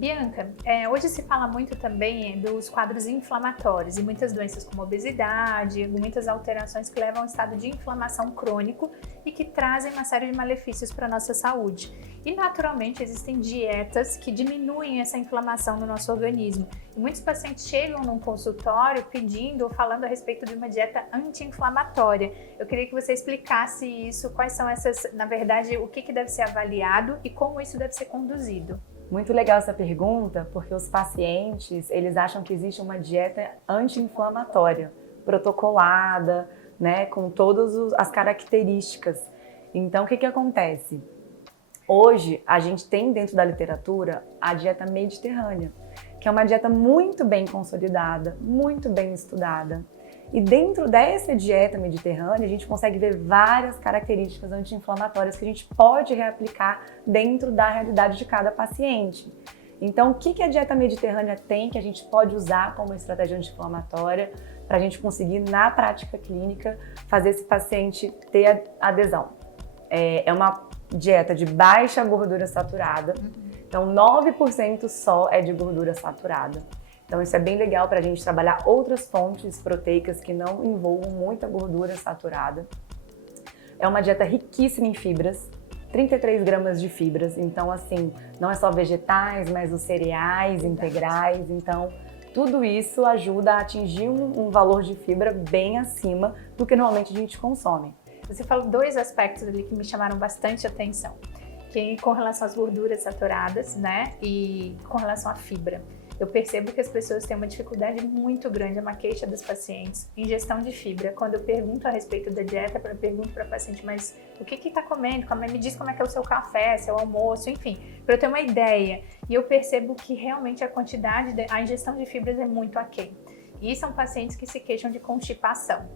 Bianca, hoje se fala muito também dos quadros inflamatórios e muitas doenças como obesidade, muitas alterações que levam a um estado de inflamação crônico e que trazem uma série de malefícios para a nossa saúde. E naturalmente existem dietas que diminuem essa inflamação no nosso organismo. E muitos pacientes chegam num consultório pedindo ou falando a respeito de uma dieta anti-inflamatória. Eu queria que você explicasse isso, quais são essas, na verdade, o que deve ser avaliado e como isso deve ser conduzido. Muito legal essa pergunta, porque os pacientes, eles acham que existe uma dieta anti-inflamatória, protocolada, né, com todas as características. Então, o que acontece? Hoje, a gente tem dentro da literatura a dieta mediterrânea, que é uma dieta muito bem consolidada, muito bem estudada. E dentro dessa dieta mediterrânea, a gente consegue ver várias características anti-inflamatórias que a gente pode reaplicar dentro da realidade de cada paciente. Então, o que a dieta mediterrânea tem que a gente pode usar como estratégia anti-inflamatória para a gente conseguir, na prática clínica, fazer esse paciente ter adesão? É uma dieta de baixa gordura saturada, então 9% só é de gordura saturada. Então isso é bem legal para a gente trabalhar outras fontes proteicas que não envolvam muita gordura saturada. É uma dieta riquíssima em fibras, 33 gramas de fibras, então assim, não é só vegetais, mas os cereais integrais, então tudo isso ajuda a atingir um valor de fibra bem acima do que normalmente a gente consome. Você falou dois aspectos ali que me chamaram bastante atenção, que com relação às gorduras saturadas, né, e com relação à fibra. Eu percebo que as pessoas têm uma dificuldade muito grande, é uma queixa dos pacientes, ingestão de fibra. Quando eu pergunto a respeito da dieta, eu pergunto para o paciente, mas o que está comendo? Me diz como é que é o seu café, seu almoço, enfim, para eu ter uma ideia. E eu percebo que realmente a ingestão de fibras é muito aquém. E são pacientes que se queixam de constipação,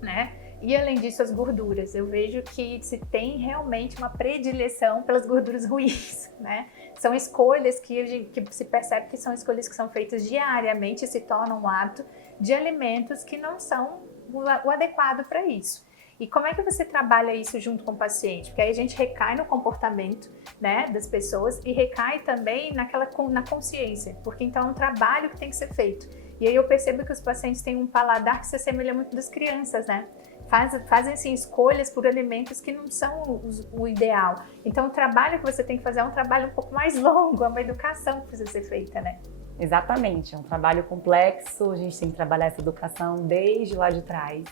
né? E além disso, as gorduras. Eu vejo que se tem realmente uma predileção pelas gorduras ruins, né? São escolhas que se percebe que são escolhas que são feitas diariamente e se tornam um hábito de alimentos que não são o adequado para isso. E como é que você trabalha isso junto com o paciente? Porque aí a gente recai no comportamento, né, das pessoas e recai também na consciência, porque então é um trabalho que tem que ser feito. E aí eu percebo que os pacientes têm um paladar que se assemelha muito das crianças, né? Fazem assim, escolhas por alimentos que não são o ideal. Então o trabalho que você tem que fazer é um trabalho um pouco mais longo, é uma educação que precisa ser feita, né? Exatamente, é um trabalho complexo, a gente tem que trabalhar essa educação desde lá de trás.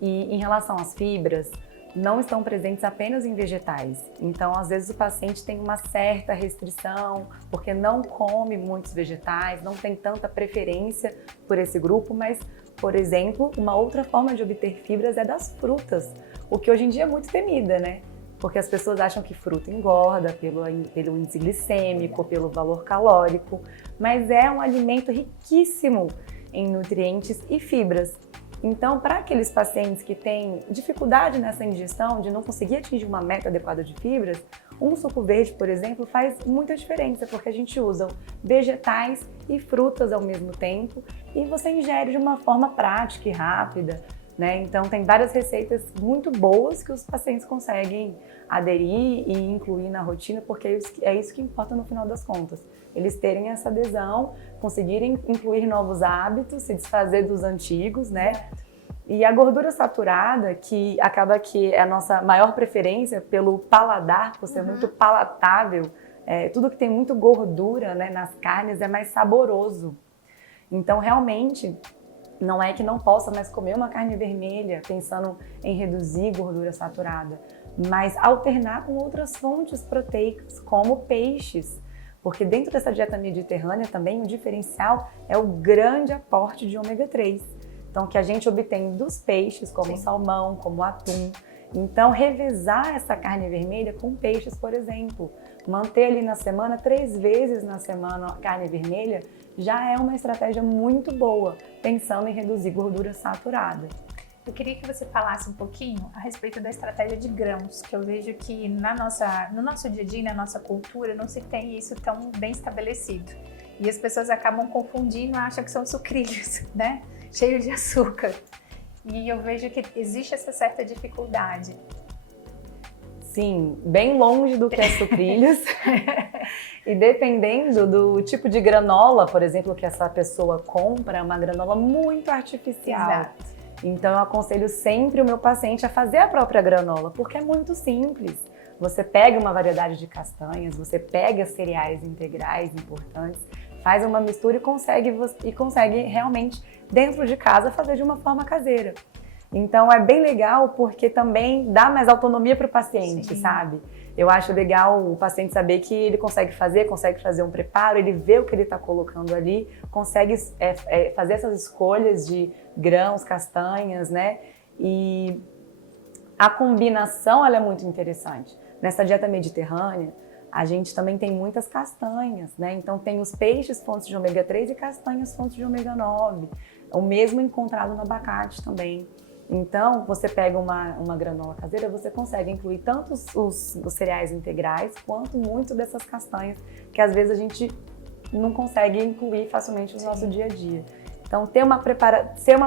E em relação às fibras, não estão presentes apenas em vegetais. Então, às vezes o paciente tem uma certa restrição, porque não come muitos vegetais, não tem tanta preferência por esse grupo, mas, por exemplo, uma outra forma de obter fibras é das frutas, o que hoje em dia é muito temida, né? Porque as pessoas acham que fruta engorda pelo índice glicêmico, pelo valor calórico, mas é um alimento riquíssimo em nutrientes e fibras. Então, para aqueles pacientes que têm dificuldade nessa ingestão, de não conseguir atingir uma meta adequada de fibras, um suco verde, por exemplo, faz muita diferença, porque a gente usa vegetais e frutas ao mesmo tempo e você ingere de uma forma prática e rápida, né? Então, tem várias receitas muito boas que os pacientes conseguem aderir e incluir na rotina, porque é isso que importa no final das contas. Eles terem essa adesão, conseguirem incluir novos hábitos, se desfazer dos antigos, né? E a gordura saturada, que acaba que é a nossa maior preferência pelo paladar, por ser muito palatável, tudo que tem muito gordura, né, nas carnes é mais saboroso. Então, realmente, não é que não possa mais comer uma carne vermelha pensando em reduzir gordura saturada, mas alternar com outras fontes proteicas, como peixes. Porque dentro dessa dieta mediterrânea também o diferencial é o grande aporte de ômega 3. Então, que a gente obtém dos peixes, como o salmão, como o atum. Então, revezar essa carne vermelha com peixes, por exemplo. Manter ali na semana, 3 vezes na semana a carne vermelha, já é uma estratégia muito boa, pensando em reduzir gordura saturada. Eu queria que você falasse um pouquinho a respeito da estratégia de grãos, que eu vejo que no nosso dia a dia, na nossa cultura, não se tem isso tão bem estabelecido. E as pessoas acabam confundindo e acham que são sucrilhos, né? Cheios de açúcar. E eu vejo que existe essa certa dificuldade. Sim, bem longe do que é sucrilhos. E dependendo do tipo de granola, por exemplo, que essa pessoa compra, é uma granola muito artificial. Exato. Então eu aconselho sempre o meu paciente a fazer a própria granola, porque é muito simples. Você pega uma variedade de castanhas, você pega cereais integrais importantes, faz uma mistura e consegue realmente, dentro de casa, fazer de uma forma caseira. Então é bem legal porque também dá mais autonomia para o paciente, Sim. sabe? Eu acho legal o paciente saber que ele consegue fazer um preparo, ele vê o que ele está colocando ali, consegue fazer essas escolhas de grãos, castanhas, né? E a combinação ela é muito interessante. Nessa dieta mediterrânea, a gente também tem muitas castanhas, né? Então tem os peixes fontes de ômega 3 e castanhas fontes de ômega 9. O mesmo encontrado no abacate também. Então, você pega uma granola caseira, você consegue incluir tanto os cereais integrais, quanto muito dessas castanhas, que às vezes a gente não consegue incluir facilmente no nosso dia a dia. Então, ter uma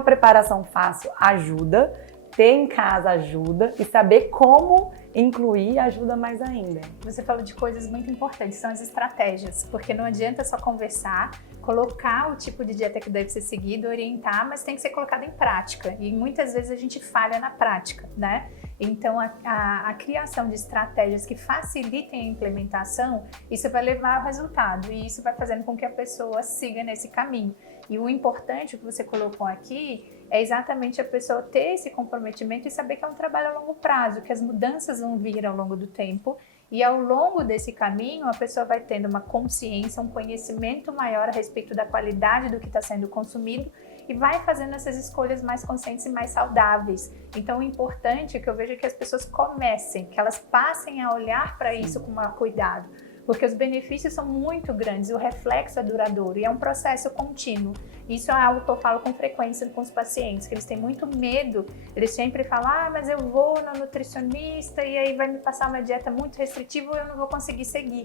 preparação fácil ajuda, ter em casa ajuda, e saber como incluir ajuda mais ainda. Você falou de coisas muito importantes, são as estratégias, porque não adianta só conversar, colocar o tipo de dieta que deve ser seguido, orientar, mas tem que ser colocado em prática. E muitas vezes a gente falha na prática, né? Então, a criação de estratégias que facilitem a implementação, isso vai levar ao resultado e isso vai fazendo com que a pessoa siga nesse caminho. E o importante, o que você colocou aqui, é exatamente a pessoa ter esse comprometimento e saber que é um trabalho a longo prazo, que as mudanças vão vir ao longo do tempo. E ao longo desse caminho, a pessoa vai tendo uma consciência, um conhecimento maior a respeito da qualidade do que está sendo consumido e vai fazendo essas escolhas mais conscientes e mais saudáveis. Então, o importante é que eu vejo que as pessoas comecem, que elas passem a olhar para isso com maior cuidado, porque os benefícios são muito grandes, o reflexo é duradouro e é um processo contínuo. Isso é algo que eu falo com frequência com os pacientes, que eles têm muito medo, eles sempre falam, mas eu vou na nutricionista e aí vai me passar uma dieta muito restritiva e eu não vou conseguir seguir.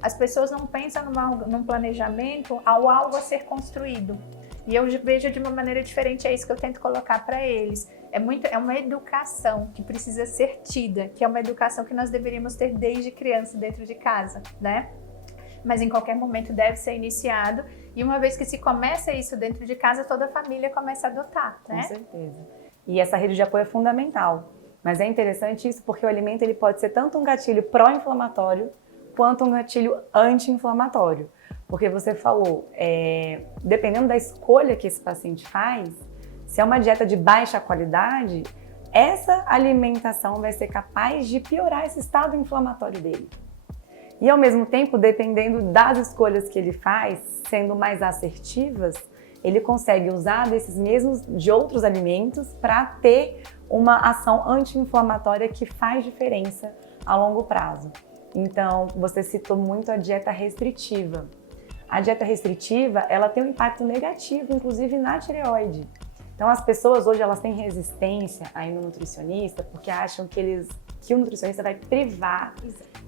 As pessoas não pensam num planejamento ao algo a ser construído. E eu vejo de uma maneira diferente, é isso que eu tento colocar para eles. É uma educação que precisa ser tida, que é uma educação que nós deveríamos ter desde criança dentro de casa, né? Mas em qualquer momento deve ser iniciado. E uma vez que se começa isso dentro de casa, toda a família começa a adotar, né? Com certeza. E essa rede de apoio é fundamental. Mas é interessante isso porque o alimento ele pode ser tanto um gatilho pró-inflamatório quanto um gatilho anti-inflamatório. Porque você falou, dependendo da escolha que esse paciente faz, se é uma dieta de baixa qualidade, essa alimentação vai ser capaz de piorar esse estado inflamatório dele. E ao mesmo tempo, dependendo das escolhas que ele faz, sendo mais assertivas, ele consegue usar de outros alimentos para ter uma ação anti-inflamatória que faz diferença a longo prazo. Então, você citou muito a dieta restritiva. A dieta restritiva, ela tem um impacto negativo, inclusive na tireoide. Então, as pessoas hoje elas têm resistência aí no nutricionista porque acham que o nutricionista vai privar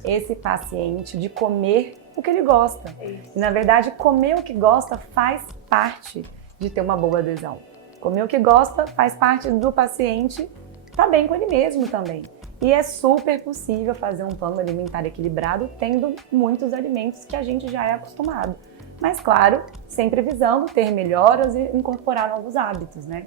esse paciente de comer o que ele gosta. E, na verdade, comer o que gosta faz parte de ter uma boa adesão. Comer o que gosta faz parte do paciente estar bem com ele mesmo também. E é super possível fazer um plano alimentar equilibrado tendo muitos alimentos que a gente já é acostumado. Mas, claro, sempre visando ter melhoras e incorporar novos hábitos, né?